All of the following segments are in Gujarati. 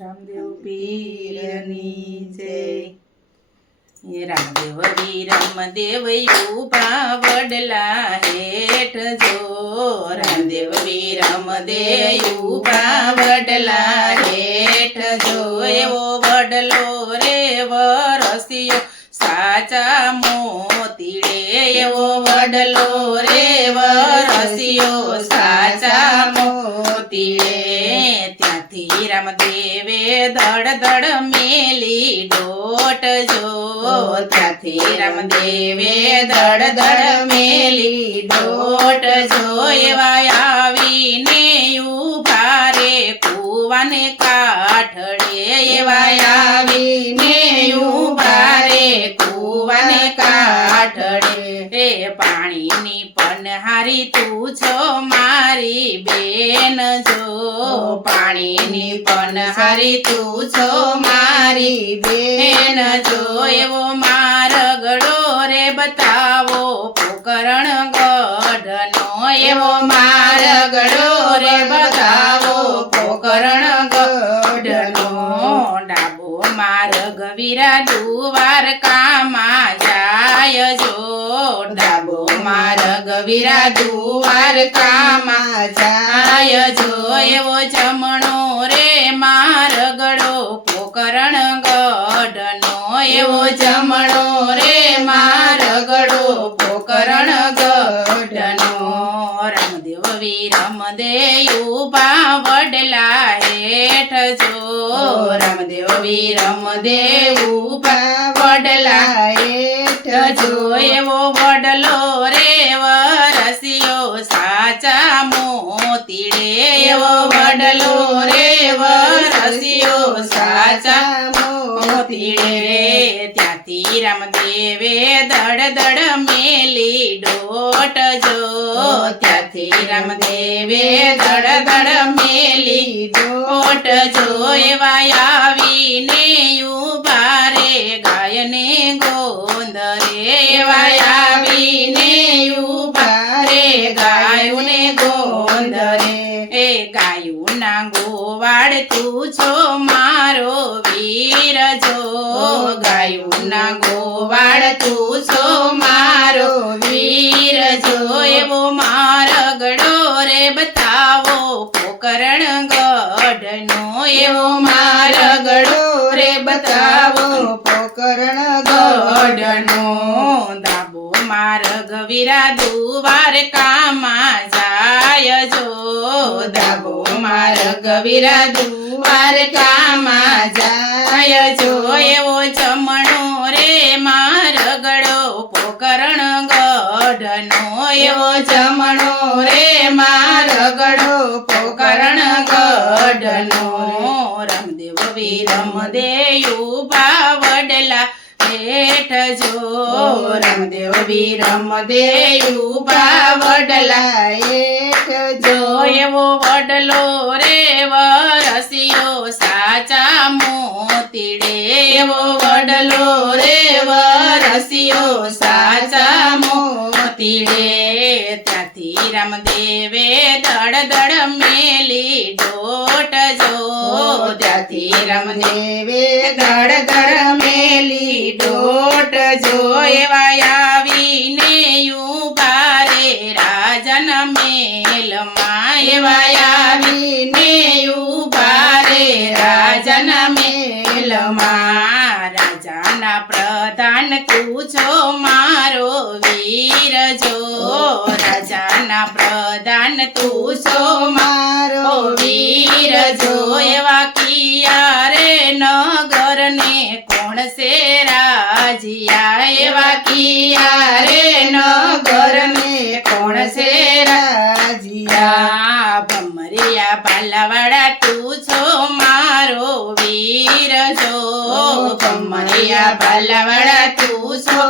રામદેવ પીરની જય. રામદેવ વિરમ દેવ ઊભા વડલા હેઠ જો. રામદેવ વિરમ દેવ ઊભા વડલા હેઠ જો. એવો વડલો રે વરસ્યો સાચા મોતીડે. એવો વડલો રે વરસ્યો સાચા મોતીડે. ત્યાંથી રામદેવે ધડ ધડ મેલી ડોટ જો. ત્યાંથી રામદેવે ધડ ધડ મેલી ડોટ જો. એવા આવીને ઊભા રે કુવાને કાઠડે એવા આવીને ઊભા રે કુવાને કાઠડે રે પાણીની પનહારી તું છો મારી બેન જો પાણીની પનહારી તું છો મારી બેન જો એવો મારગડો રે બતાવો પોકરણ ગઢનો એવો મારગડો રે બતાવો પોકરણ ગઢનો ડાબો માર્ગ વિરા દુવાર કામાં જાય માર્ગ વિરા દુવાર કામાં જાય જો એવો જમણો રે મારગડો, પોકરણ ગઢનો એવો જમણો રે મારગડો, પોકરણ ગઢનો. રામદેવ વિરમ દેયુબા વડલા હેઠ જો. રામદેવ વિરમ દેવુબા વડલા હેઠ જો. એવો વડલો રે એવો વડલો રે વરસ્યો સાચા મોતીડે ત્યાંથી રામદેવે દડ દડ મેલી ડોટ જો. ત્યાંથી રામદેવે દડ દડ મેલી ડોટ જો. એવા આવીને ઊભા રે ગાયને ગોંદરે એવા આવીને ઊભા રે ગાયુને ગોંદરે એ ગાયુના ગોવાડ તું છો મારો વીર જો. ગાયુના ગોવાડ તું છો મારો વીર જો. એવો મારગડો રે બતાવો પોકરણ ગઢનો એવો મારગડો રે બતાવો પોકરણ ગઢનો. દાબો માર વિરા દુવાર કામાં દાબો ગવિરાજુ વિરા દુવાર જાય જો એવો જમણો રે, માર ગળો પોકરણ ગઢનો એવો જમણો રે મારગડો પોકરણ ગઢનો. રમદેવ વિરમ દેયુ બાવડલા હેઠ જો રામદેવ વિરમ દેયુ બાવડલા એક જો. એવો વડલો રે વરસિયો સાચા મોતીડે. એવો વડલો રે વરસિયો સાચા મોતીડે. રામદેવે દડ દડ મેલી ડોટ જો. ત્યાંથી રામદેવે દડ દડ મેલી ડોટ જો. એવા આવીને ઊભા રે રાજન મેલ એવા આવીને ઊભા રે રાજન મેલમાં રાજાના પ્રધાન તું છો મારો તું છો મારો વીર જો એવા કિયા રે નગર ને કોણ સે રાજીયા? એવા કિયા રે નગર ને કોણ સે રાજીયા? ભમરિયા બાલાવાડા તું છો મારો વીર જો. ભમરિયા બાલાવાડા તું છો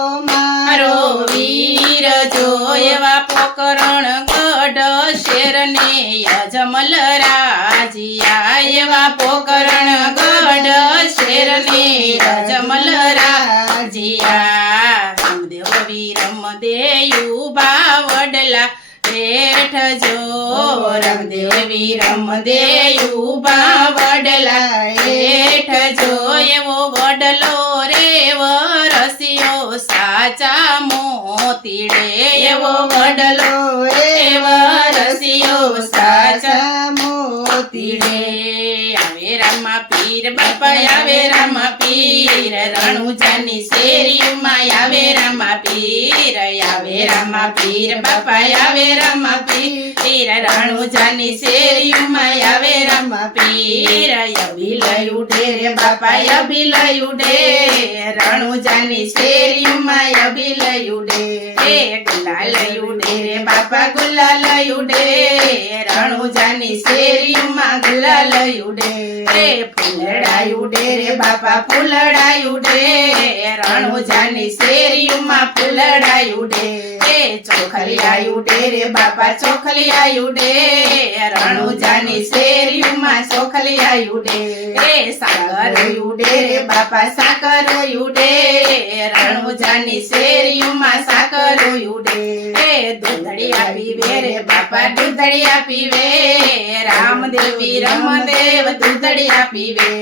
શેરને યજમલ રાજીયા એવા પોકરણ ગઢ શેરને યજમલ રાજીયા. રામદેવ વિરમ દેયુ બાવડલા બેઠ જો. રામદેવી રમદેવ બાવડલા બેઠ જો. એવો મોતીડે એવો વડલો રે વરસ્યો સાચા મોતીડે આવે રામા પીર બાપા આવે રામા પીર, રણુજાની શેરીમાં આવે રામા પીર, આવે રામા પીર બાપા આવે રામા પીર, રણુજાની શેરીમાં આવે રામા પીર, અભિલય ઉડે રે બાપા અભિલય ઉડે રણુજાની શેરીમાં અભિલય ઉડે ગુલાલ ઉડે રે બાપા ગુલાલ ઉડે રણુજાની શેરીમાં ગુલાલ ઉડે રે ફૂલડા ડેરે બાપા ફૂલડા ઉડે રણુજાની શેરીમાં ફૂલડા ઉડે ડે ચોખલિયા ઉડે રે, બાપા ચોખલી ઉડે રણુજાની શેરીમાં ચોખલી ઉડે રે સાગર ઉડે રે, બાપા સાકર ડે. રણુજાની શેરીમાં સાકર ઉડે એ દૂધડિયા પીવે રે દૂધડી આપી વે રામદેવી, રમદેવ દૂધડિયા આપી વે બાપા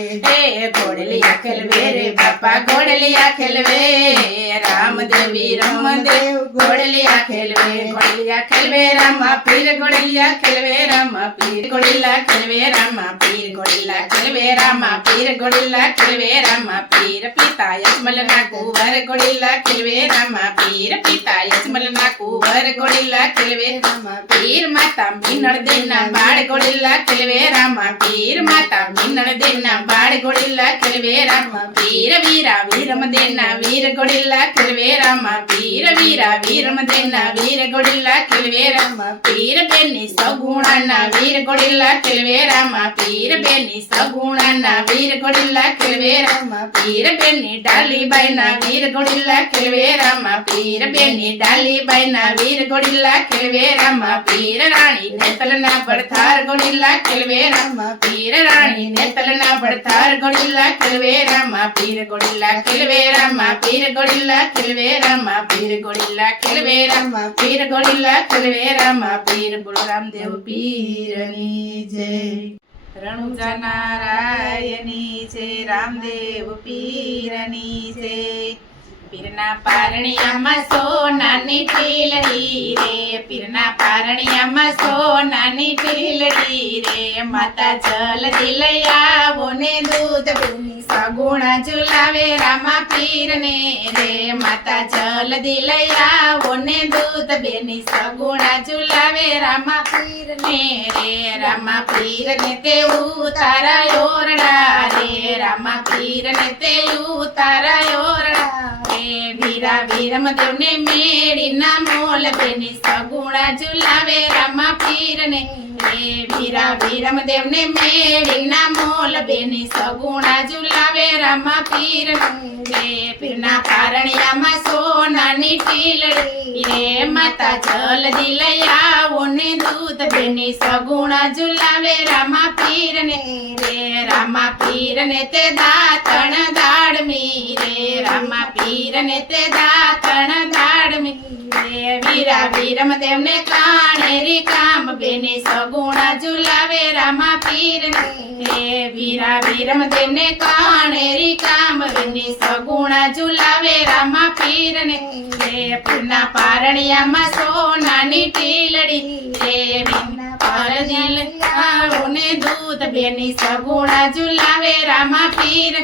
ઘોડલિયા ખેલવે રામા પીર ઘોડલિયા ખેલવે રામા પીર ઘોડલિયા ખેલવે રામા પીર ઘોડલિયા ખેલવે રામા પીર ઘોડલિયા ખેલવે રામા પીર પિતા યજમલના કુંવર ઘોડલિયા ખેલવે રામા પીર પિતા યજમલના કુંવર ઘોડલિયા ખેલવે રામા પીર માતા મીનળ દેના બાળ ઘોડલિયા ખેલવે રામા પીર માતા મીનળ દેના બાળ ઘોડલિયા ખેલવે રામા પીર વીરા વીરમ દેના વીર ઘોડલિયા ખેલવે રામા પીર વીરા વીરમ દેના વીર ઘોડલિયા ખેલવે રામા પીર બેની સગુણાના વીર ઘોડલિયા ખેલવે રામા પીર બેની સગુણાના વીર ઘોડલિયા ખેલવે રામા પીર બેની ડાલીબાઈના વીર ઘોડલિયા ખેલવે રામા પીર બેની ડાલીબાઈના વીર ઘોડલિયા ખેલવે રામા પીર રાણી નેતલના પડથાર ઘોડીલા ખેલવે રામા પીર રાણી નેતલના પડથાર ઘોડીલા ખેલવે રામા પીર ઘોડીલા ખેલવે રામા પીર ઘોડીલા ખેલવે રામા પીર ઘોડીલા ખેલવે રામા પીર ઘોડીલા ખેલવે રામા પીર બોલો રામદેવ પીરની જય રણુજા નારાયણી છે રામદેવ પીરની છે પીરના પારણિયામાં સોનાની ટીલડી રે રે માતા જલ આવો ને દૂધ બેની સગુણા ઝુલાવે રામા પીરને ને દૂધ રામા પીરને રે રામા પીરને તે ઉતારા ઓરડા રે રામા પીરને તે ઉતારા ઓરડા રે વીરા વીરમ દેવને મેળીના મોલ બેની સગુણા ઝુલાવે રામા પીરને. રે વીરા વીરમ દેવને મેળીના મોલ બેની સગુણા ઝુલાવે રામા પીરને. રે પીરના પારણિયામાં સોનાની ટીલડી રે માતા જલ્દી લઈ આવો ને દૂધ બેની સગુણા ઝુલાવે રામા પીરને રે, રામા પીરને તે દાતણ દાડમી રે, રામા પીરને તે દાતણ દાડમી રે, વીરા વીરમ દેવને કાણેરી કામ, બેને સગુણા ઝુલાવે રામા પીર રે, વીરા વીરમ તેમને કાણેરી કામ, બેને સગુણા ઝુલાવે રામા પીરને પારણિયામાં સોનાની ટીલડી રે પારણિયા દૂધ બેની સગુણા ઝુલાવે રામા પીર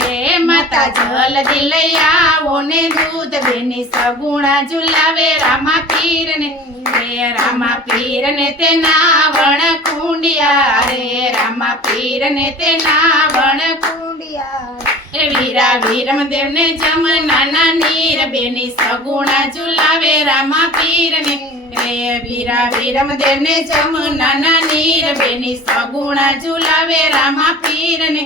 રે માતા જલ્દી લઈ આવો ને દૂધ બેની સગુણા ઝુલાવે રામા પીર ને રામા પીર ને તેના વણ કુંડિયા રે રામા પીર ને તેના વણ કુંડિયા વીરા વીરમ દેવને જમનાના નીર, બેની સગુણા ઝુલાવે રામા પીર ને રે વીરા વીરમ દેવને જમનાના નીર, બેની સગુણા ઝુલાવે રામા પીર ને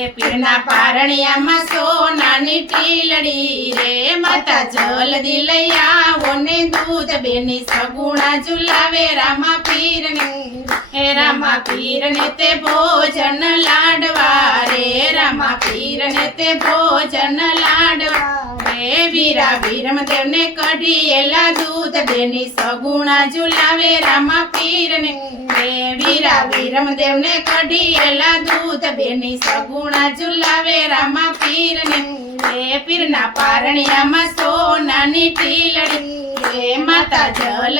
એ પીરના પારણિયામાં સોનાની ટીલડી રે, માતા જલદી લઈ આવો ને દૂધ. બેની સગુણા ઝુલાવે રામા પીર ને હે રામા પીર ને તે ભોજન લાડવા રે, રામા પીર ને તે ભોજન લાડવા. રે વીરા વીરમદેવને કઢીએલા દૂધ, બેની સગુણા ઝુલાવે રામા પીર રે વીરા વીરમદેવને કઢીએલા દૂધ, બેની સગુણા ઝુલાવે રામા પીરને. રે પીરના પારણિયામાં સોનાની ટીલડી. રે માતા જલ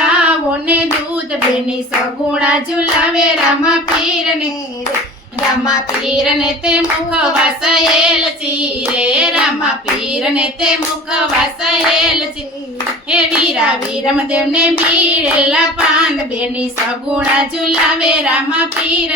આવો ને દૂધ, બેની સગુણા ઝુલાવે રામા પીરને. રામા પીરને તે મુખ વાસયેલ ચીરે રામા પીરને તે મુખ વાસયેલ હે વીરા વીરમદેવને બીડેલા પાંદ બેની સગુણા ઝુલાવે રામા પીર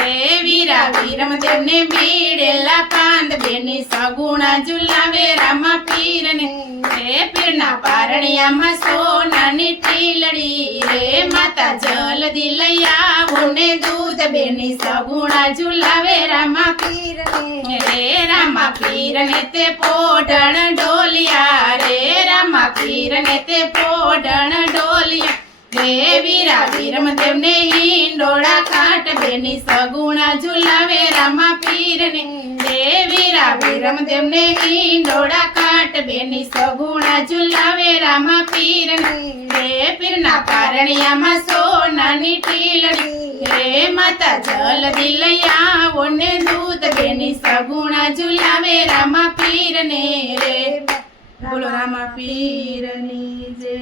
રે વીરા વીરમદેવને બીડેલા પાન. બેની સગુણા ઝુલાવે રામા પીરને. રે પીરના પારણિયામાં સોનાની ટીલડી રે માતા જલદી લઈ આવો ને દૂધ. બેની સગુણા ઝુલાવે રામા પીરને, રે રામા પીરને તે પોઢણ ડોલિયા, રે રામા પીરને તે પોઢણ ડોલિયા. રે વીરા વીરમદેવને હિંડોળા કાટ બેની સગુણા ઝુલાવે રામા પીરને. રે વીરા તેમને હિંડોળા કાટ બેની સગુણા ઝુલાવે રામા પીરને. રે પીરના પારણિયામાં સોનાની ટીલડી રે માતા જલદી લઈ આવો ને દૂધ બેની સગુણા ઝુલાવે રામા પીરને. રે બોલો રામા પીરની જય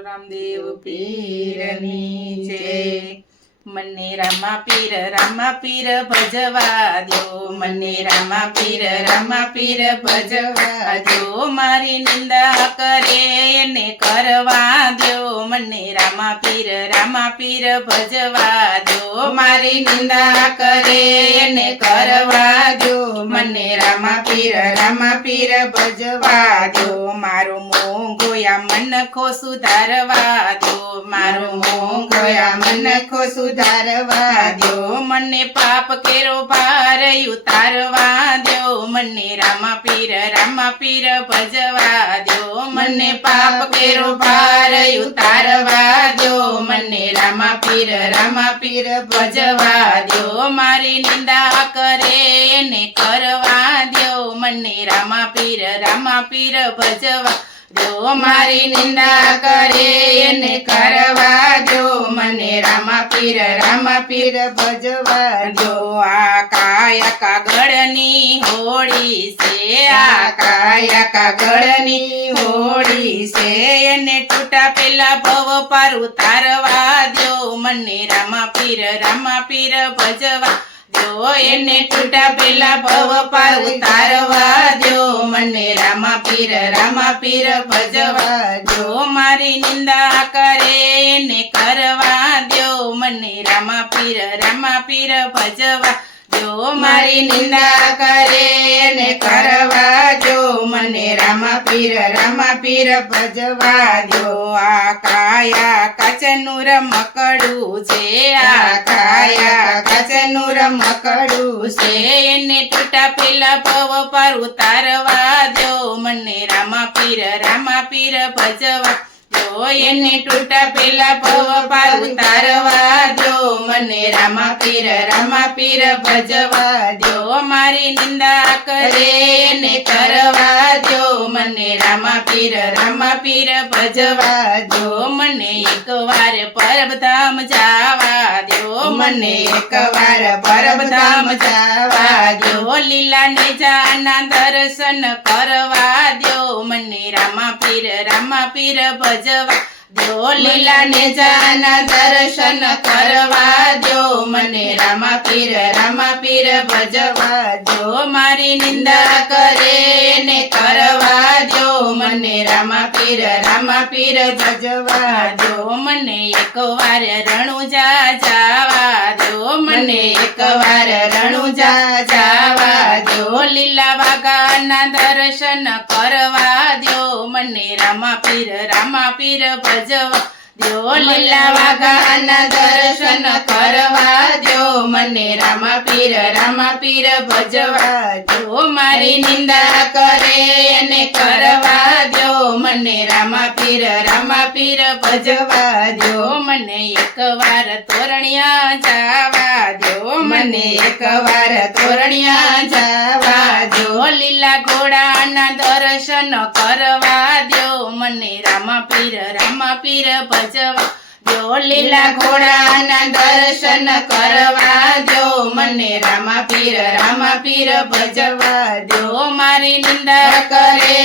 રામદેવ પીરની જય મને રામા પીર રામા પીર ભજવા દો મને રામા પીર રામા પીર ભજવા દો મારી નિંદા કરે એને કરવા દો મને રામા પીર રામા પીર ભજવા દો મારી નિંદા કરે એને કરવા દો મને રામા પીર રામા પીર ભજવા દો મારો મોંઘોયા મન ખો સુધારવા મારો ગોયા મન ખો સુધારવા દો મને પાપ કેરો ભાર ઉતારવા દો મને રામા પીર રામા પીર ભજવા દો મને પાપ કેરો ભાર ઉતારવા દો મને રામા પીર રામા પીર ભજવા દો મારી નિંદા કરે ને કરવા દો મને રામા પીર રામા પીર ભજવા જો મારી નિંદા કરે, એને કરવા જો મને રામા પીર રામા પીર ભજવા જો આ કાયા કાગળની હોળી છે આ કાયા કાગળની હોળી છે. એને છૂટા પેલા ભવ પાર ઉતારવા દો. મને રામા પીર રામા પીર ભજવા જો એને છૂટા પેલા ભવ પાર ઉતારવા જો મને રામા પીર રામા પીર ભજવા જો મારી નિંદા કરે એને કરવા દો. મને રામા પીર રામા પીર ભજવા જો મારી નિંદા કરે ને કરવા જો મને રામા પીર રામા પીર ભજવા દો. આ કાયા કાચનું રમકડું છે આ કાયા કચનું રમકડું છે. એને તૂટા પેલા પવ પર ઉતારવા દો. મને રામા પીર રામા પીર ભજવા એને તૂટા પેલા ભવ પાર ઉતારવા દો. મને રામા પીર રામા પીર ભજવા દો. મારી નિંદા કરે એને કરવા દો. મને રામા પીર રામા પીર ભજવા દો. મને એકવાર પરબધામ જાવા દો. મને એકવાર પરબધામ જાવા દો. લીલા ને જાના દર્શન કરવા દો. મને રામા પીર રામા પીર ભજવા દો લીલા જાના દર્શન કરવા દો. મને રામા પીર રામા પીર ભજવા જો મારી નિંદા કરે ને કરવા દો. મને રામા પીર રામા પીર ભજવા દો. મને એકવાર રણુજા જાવા દો મને એકવાર રણુજા જાવા દો, લીલા વાગાના દર્શન કરવા દો. મને રામા પીર રામા પીર ભજવા દો, લીલા વાગાના દર્શન કરવા દો. મને રામા પીર રામા પીર ભજવા દો. મારી નિંદા કરે અને કરવા દો. મને રામા પીર રામા પીર ભજવા દો. મને એકવાર તોરણિયા જાવા દો, મને એકવાર તોરણિયા જાવા દો. લીલા ઘોડાના દર્શન કરવા દો, મને રામા પીર રામા પીર ભજવા દ્યો લીલા ઘોડાના દર્શન કરવા દ્યો મને રામા પીર રામા પીર ભજવા જો મારી નિંદા કરે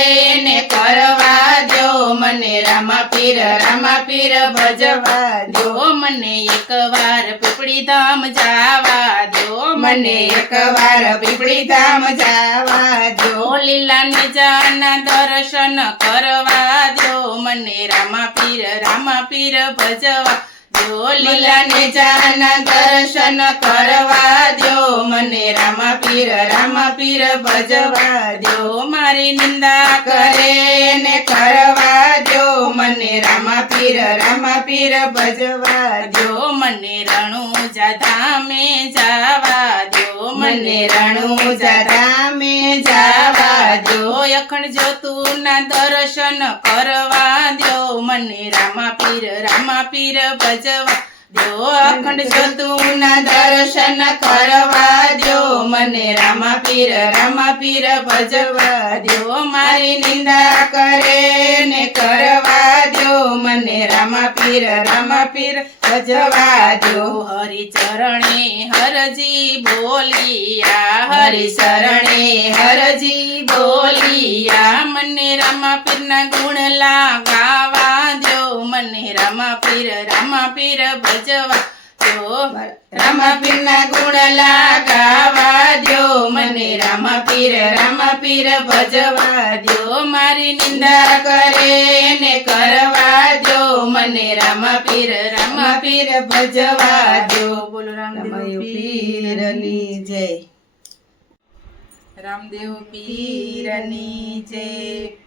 ને કરવા જો મને રામા પીર રામા પીર ભજવા જો મને એકવાર પીપળી ધામ જાવા મને એકવાર પીપળી ધામ જાવા દો. લીલા નિજાના દર્શન કરવા દો. મને રામા પીર રામા પીર ભજવા દ્યો લીલા નિજાના દર્શન કરવા દો. મને રામા પીર રામા પીર ભજવા દો. મારી નિંદા કરે ને કરવા મને રામા પીર રામા પીર ભજવા દો મને રણુજા મે જાવા દો મને રણુજા મે જાવા દો અખંડ જ્યોતુના દર્શન કરવા દો મને રામા પીર રામા પીર ભજવા દ્યો અખંડ જ્યોતુના દર્શન કરવા દો, મને રામા પીર રામા પીર ભજવા દો. મારી નિંદા કરે ને કરવા દો, મને રામા પીર રામા પીર ભજવા દો. હરી ચરણે હરજી બોલિયા, હરિ ચરણે હરજી બોલિયા, મને રામા પીરના ગુણ લાગાવા દ્યો મને રામા પીર રામા પીર ભજવા. જો રામા પીરના ગુણ લાગાવા દો મને રામા પીર રામા પીર ભજવા દો મારી નિંદા કરે ને કરવા દો મને રામા પીર રામા પીર ભજવા દો બોલો પીરની પીરની જય. રામદેવ પીરની જય.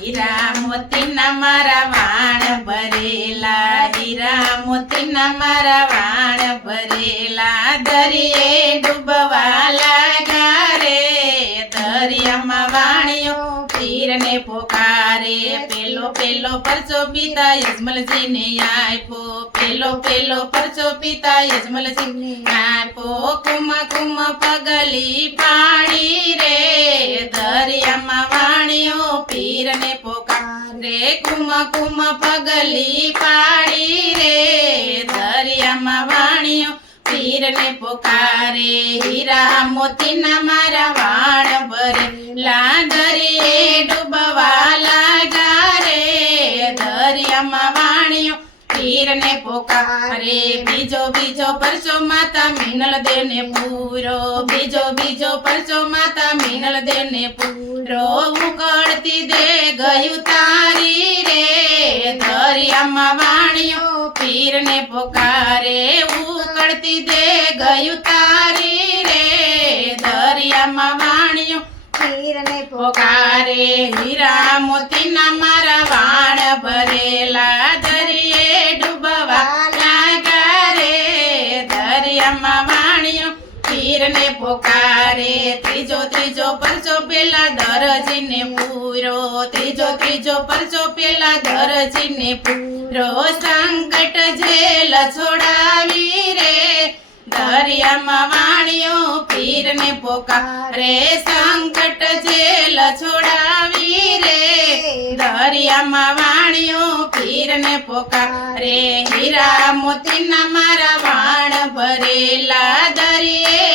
હીરા મોતીના મારા વાણ ભરેલા હીરા મોતીના મારા વાણ ભરેલા દરિયે ડૂબવા લાગ્યા. પીરને પોકારે પેલો પેલો પરચો પિતા યજમલજીને આપો પેલો પેલો પરચો પિતા યજમલજીને આપો કુમ કુમ પગલી પાણી રે દરિયામાં વાણિયો પીરને પોકારે કુમ કુમ પગલી પાણી રે પીરને પોકારે, હીરા મોતીના મારા વાણ ભરે લાગરે, ડૂબવા લાગારે, દરિયામાં વાણિયો હીરને પોકારે. બીજો બીજો પરચો માતા મિનલ દેને પૂરો. બીજો બીજો પરચો માતા મિનલ દેને પૂરો. ઉકળતી દે ગયું તારી રે. દરિયામાં વાણિયો પીરને પોકારે. ઉકળતી દે ગયું તારી રે દરિયામાં વાણિયો હીરને પોકારે હીરા મોતીના મારા વાણ ભરેલા દરિયે ડૂબવા લાગારે રે દરિયામાં વાણિયો હીરને પોકારે પરચો પેલા દરજીને પૂરો, ત્રીજો ત્રીજો પરચો પેલા દરજીને પૂરો. સંકટ જેલ છોડાવી રે, દરિયામાં વાણિયો પીરને પોકારે. સંકટ જેલ છોડાવી રે, દરિયામાં વાણિયો પીરને પોકારે. હીરા મોતીના મારા વાણ ભરેલા દરિયે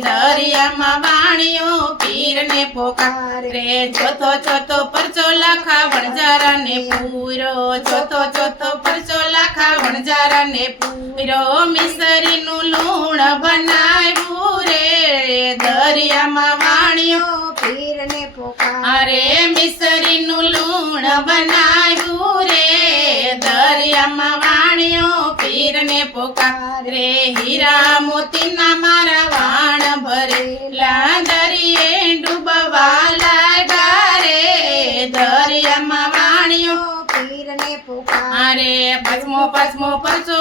દરિયામાં વાણિયો પીરને પોકારે. ચોથો ચોથો પરચો લાખા વણજારાને પૂરો. ચોથો ચોથો પરચો લાખા વણજારાને પૂરો. મિસરીનું લૂણ બનાવ્યું રે. દરિયામાં વાણિયો પીરને પોકારે. મિસરીનું લૂણ બનાવ્યું રે. દરિયામાં વાણિયો પીરને પોકારે. હીરા મોતીના મારા અરે પચમો પચમો પરચો.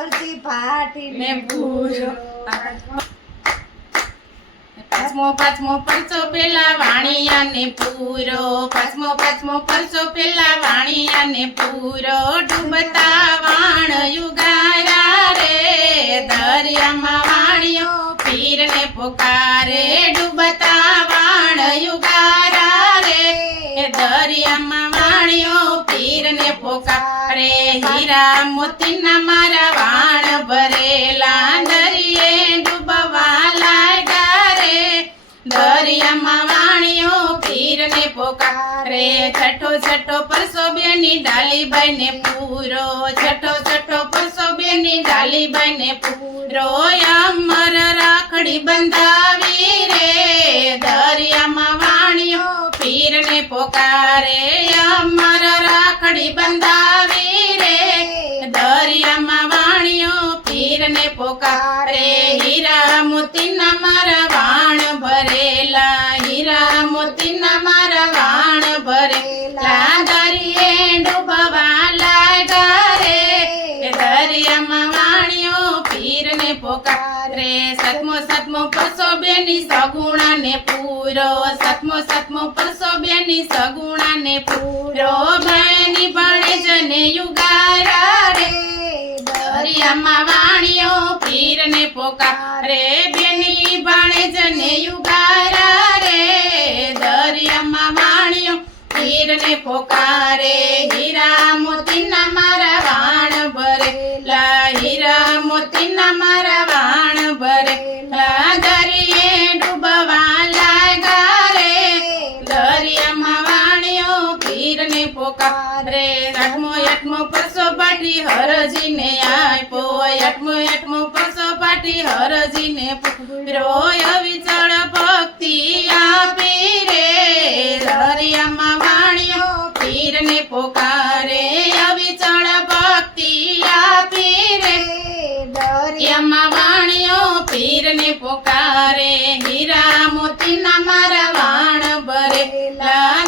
અરજી ફાટીને પૂરો પાંચમો પાંચમો પરચો પેલા વાણિયાને પૂરો. પાંચમો પાંચમો પરચો પેલા વાણિયાને પૂરો. ડૂબતા વાણ યુગારા રે. દરિયામાં વાણિયો પીરને પોકાર. પોકારે ડૂબતા વાણ યુગારા રે. દરિયામાં પીરને પોકારે હીરા મોતીના મારા વાણ ભરેલા દરિયે ડૂબવા લાગ્યા રે. દરિયામાં વાણિયો પીરને પોકારે છઠ્ઠો છઠ્ઠો પરસો બેની ડાલીબાઈને પૂરો. છઠ્ઠો છઠ્ઠો પરસો બેની ડાલીબાઈને પૂરો. અમર રાખડી બંધાવી રે. દરિયામાં વાણીઓ પીર ને પોકારે અમર રાખડી બંધાવી રે. દરિયામાં વાણિયો પીરને પોકારે. હીરા મોતીના સતમો સતમો પરસો બેની સગુણાને પૂરો. સતમો સતમો પરસો બેની સગુણાને પૂરો. ભાઈની ભણે જને યુગારા રે. દરિયામાં વાણિયો પીરને પોકારે બેની ભાણે જને યુગારા રે. દરિયામાં વાણીઓ પીર ને પોકારે આઠમો પરસો પાટી હરજીને આપ્યો આઠમો આઠમો પરસો પાટી હરજીને રોય વિચળ ભક્તિ આપી રે. દરિયામાં વાણિયો પીરને પોકારે, અવિચળ ભક્તિ આપી રે. દરિયામાં વાણિયો પીરને પોકારે, હીરા મોતીના મારા વાણ ભરેલા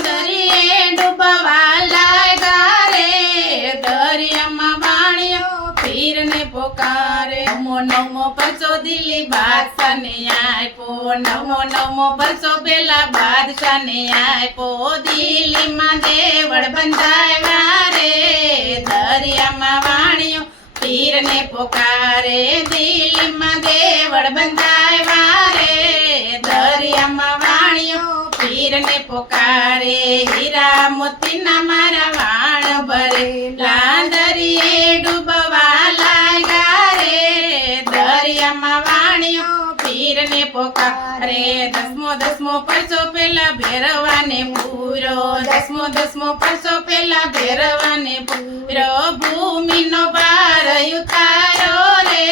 પીરને પોકારે. નમો નમો પરસો દિલ્હી બાદશાહને આપ્યો નમો નમો પરસો પેલા બાદશાહને આપ્યો દિલ્હીમાં દેવળ બંધાવ્યા રે દરિયામાં વાણિયો પીરને પોકારે. દિલ્હીમાં દેવળ બંધાવ્યા રે દરિયામાં વાણિયો પીરને પોકારે. હીરા મોતીના મારા વાણ ભરેલા દરિયે ડૂબવા પોકારે દસમો દસમો પરસો પેલા ભેરવાને પૂરો. દસમો દસમો પરસો પેલા ભેરવાને પૂરો. ભૂમિનો ભાર ઉતારો રે.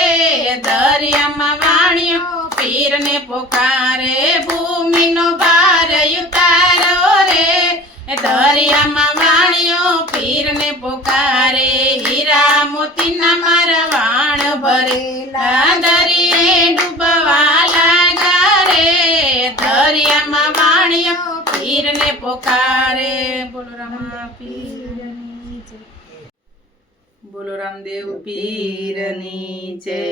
દરિયામાં વાણિયો પીરને પોકારે. ભૂમિનો ભાર ઉતારો રે. દરિયામાં વાણિયો પીરને પોકારે. હીરા મોતીના મારા વાણ ભરેલા પોકારે બોલો રમા પીરની જય. બોલો રામદેવ પીરની જય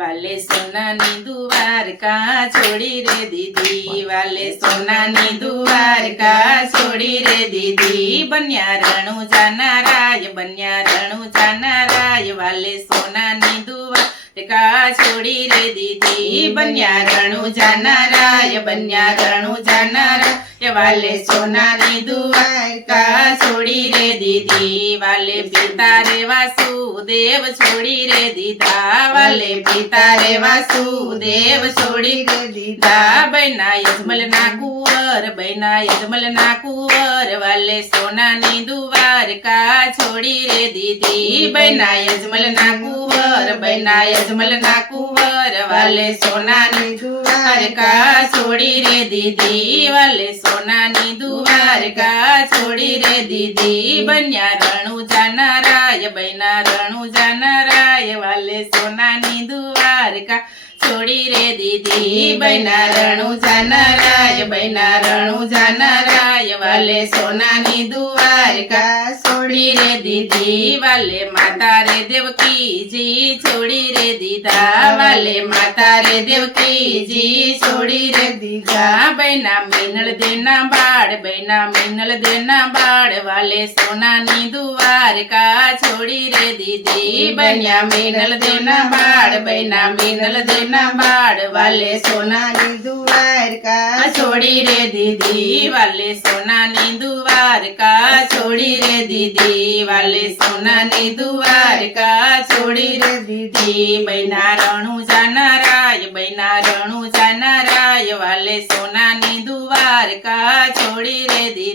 વાલે સોનાની દ્વારકા છોડી રે દીદી વાલે સોનાની દ્વારકા છોડી રે દીદી બન્યા રણુ જાનારાય, બન્યા રણુ જાનારાય, વાલે સોનાની દ્વારકા છોડી રે દીદી બન્યા રણુ જાનારાય, બન્યા રણુ જાનારાય વાલે સોનાની દુવારકા છોડી રે દીદી વાલે પિતા રે વાસુદેવ છોડી રે દીધા? વાલે પિતા રે વાસુદેવ છોડી રે દીધા? બૈના યજમલ ના કુંવર, બૈના યજમલ ના કુંવર, વાલે સોનાની દુવારકા છોડી રે દીદી બૈના યજમલ ના કુંવર, બૈના યજમલ ના કુંવર, વાલે સોનાની દુવારકા છોડી રે દીદી વાલે સોનાની દુવારકા છોડી રે દીદી. બન્યા રણુ જાનારાય બન્યા રણુ જાનારાય વાલે સોનાની દ્વારકા છોડી રે દીદી, બૈનારણું રણુ જાનારાય, બૈનારણું રણુ જાનારાય, વાલે સોનાની દ્વારકા છોડી રે દીદી, વાલે માતા રે દેવકીજી, છોડી રે દીધા, વાલે માતા રે દેવકીજી, છોડી રે દીધા. બૈના મીનળ દેના બાળ, બૈના મીનળ દેના બાળ, વાલે સોનાની દ્વારકા છોડી રે દીદી, બન્યા મીનળ દેના બાળ, બૈના મીનળ દેના બાળ વાલે સોનાની દ્વારકા છોડી રે દીદી વાલે સોનાની દ્વારકા છોડી રે દીદી વાલે સોનાની દ્વારકા છોડી રે દીદી. બૈના રણુ જાનારાય બૈના રણુ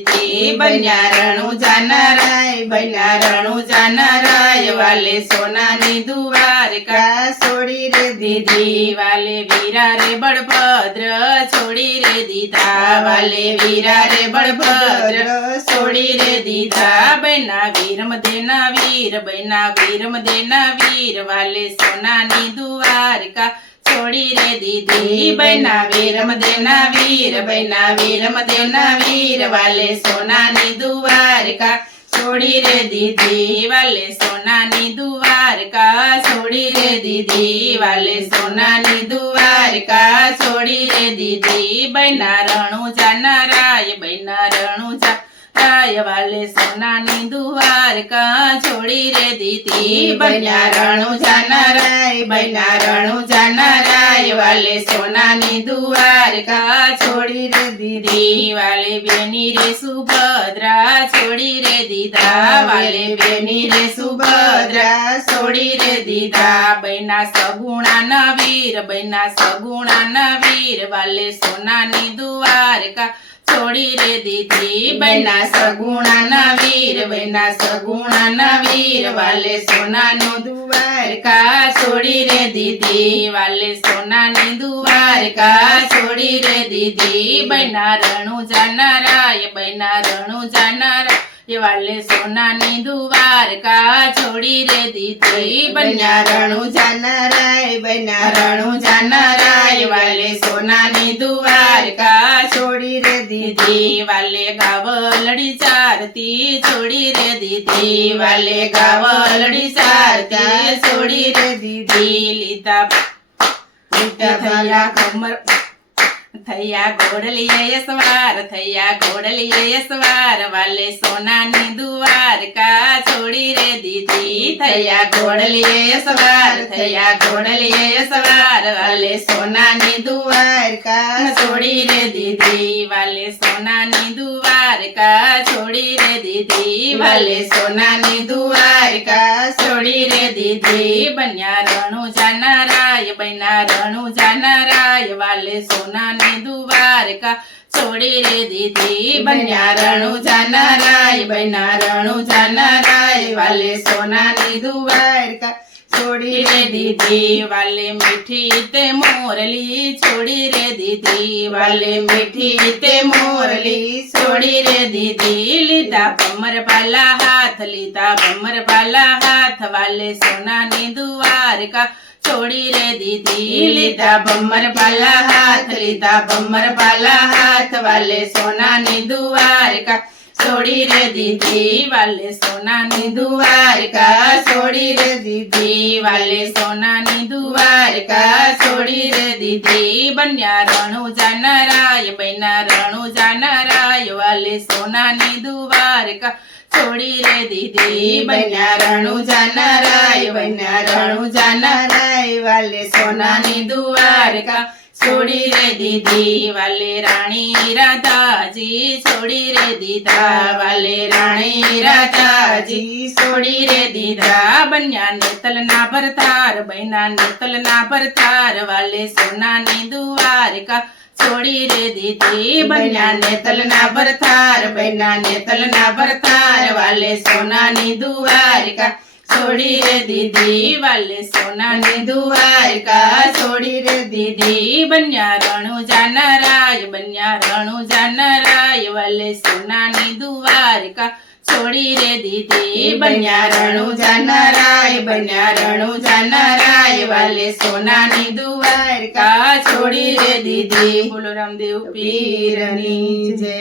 દીદી બન્યા રણુ જાનારાય, બન્યા રણુ જાનારાય, વાલે સોનાની દુવારકા છોડી રે દીદી વાલે વીરા રે બળભદ્ર, છોડી રે દીધા, વાલે વીરા રે બળભદ્ર, છોડી રે દીધા બૈના વીરમ દેના વીર બૈના વીરમ દેના વીર, વાલે સોનાની દ્વારકા છોડી રે દીદી બૈના વીરમ દેના વીર બૈના વીરમ દેના વીર વાલે સોનાની દુવારકા, છોડી રે દીદી, વાલે સોનાની દુવારકા, છોડી રે દીદી, વાલે સોનાની દુવારકા, છોડી રે દીદી બૈના રણુ જાનારાય રણુ જાનારાય વાલે સોનાની દ્વારકા છોડી રે દીતી બન્યા રણુ જાનારાય બૈના રણુ જાનારાય વાલે સોનાની દ્વારકા છોડી રે દીદી વાલે બેની રે સુભદ્રા છોડી રે દીધા. વાલે બેની રે સુભદ્રા છોડી રે દીધા. બૈના સગુણા ના વીર બૈના સગુણા ના વીર વાલે સોનાની દ્વારકા છોડી રે દીધી બના સગુણા ના વીર બના સગુણા ના વીર વાલે સોનાનું દ્વારકા છોડી રે દીધી વાલે સોનાની દ્વારકા છોડી રે દીધી બના રણુ જાનારાય બના રણુ જાનારાય વાલે સોનાની દ્વારકા છોડી રે દીધી. બન્યા રણુ જાનારાય બન્યા રણુ જાનારાય. વાલે સોનાની દ્વારકા છોડી રે દીદી વાલે ગાવલડી ચારતી છોડી રે દીદી વાલે ગાવલડી ચારતી છોડી રે દીદી લીધા લીધા થયા કમર થયા ઘોડલીએ સવાર, થયા ઘોડલીએ સવાર, વાલે સોનાની દ્વારકા છોડી રે દીદી થયા ઘોડલીએ સવાર, થયા ઘોડલીએ સવાર, વાલે સોનાની દ્વારકા છોડી રે દીદી વાલે સોનાની દ્વારકા છોડી રે દીદી વાલે સોનાની દ્વારકા છોડી રે દીદી બન્યા રણુ જાનારાય બન્યા રણુ જાનારાય વાલે સોનાની દુવારકા છોડી રે દીદી બન્યા રણુ જાનારાય બન્યા રણુ જાનારાય, વાલે સોનાની દ્વારકા. છોડી રે દીદી વાલે મીઠી તે મોરલી છોડી રે દીદી વાલે મીઠી તે મોરલી છોડી રે દીદી લીધા કમર પાલા હાથ લીધા કમર પાલા હાથ વાલે સોનાની દ્વારકા છોડી રે દીદી લીધા ભમર પાલા હાથ લીધા ભમર પાલા હાથ વાલે સોનાની દ્વારકા છોડી દીદી, વાલે સોનાની દુવારકા છોડી દીદી, વાલે સોનાની દુવારકા છોડી દીદી, બન્યા રણુ જાનારાય બન્યા રણુ જાનારાય વાલે સોનાની દુવારકા છોડી રે દીદી, બન્યા રણુ જાનારાય બન્યા રણુ જાનારાય વાલે સોનાની દ્વારકા છોડી રે દીદી વાલે રાણી રાધાજી, છોડી રે દીધા વાલે રાણી રાધાજી, છોડી રે દીધા બન્યા નેતલ ના ભરતાર બૈના નેતલ ના ભરતાર, વાલે સોનાની દ્વારકા છોડી રે દીદી બન્યા નેતલ ના ભરતાર બૈના નેતલ ના ભરતાર, વાલે સોનાની દ્વારકા છોડી રે દીદી વાલે સોનાની દ્વારકા છોડી રે દીદી બન્યા રણુ જાનારાય બન્યા રણુ જાનારાય વાલે સોનાની દ્વારકા છોડી રે દીદી બન્યા રણુ જાનારાય બન્યા રણુ જાનારાય વાલે સોનાની દ્વારકા છોડી રે દીદી, બોલો રામદેવ પીરની જય.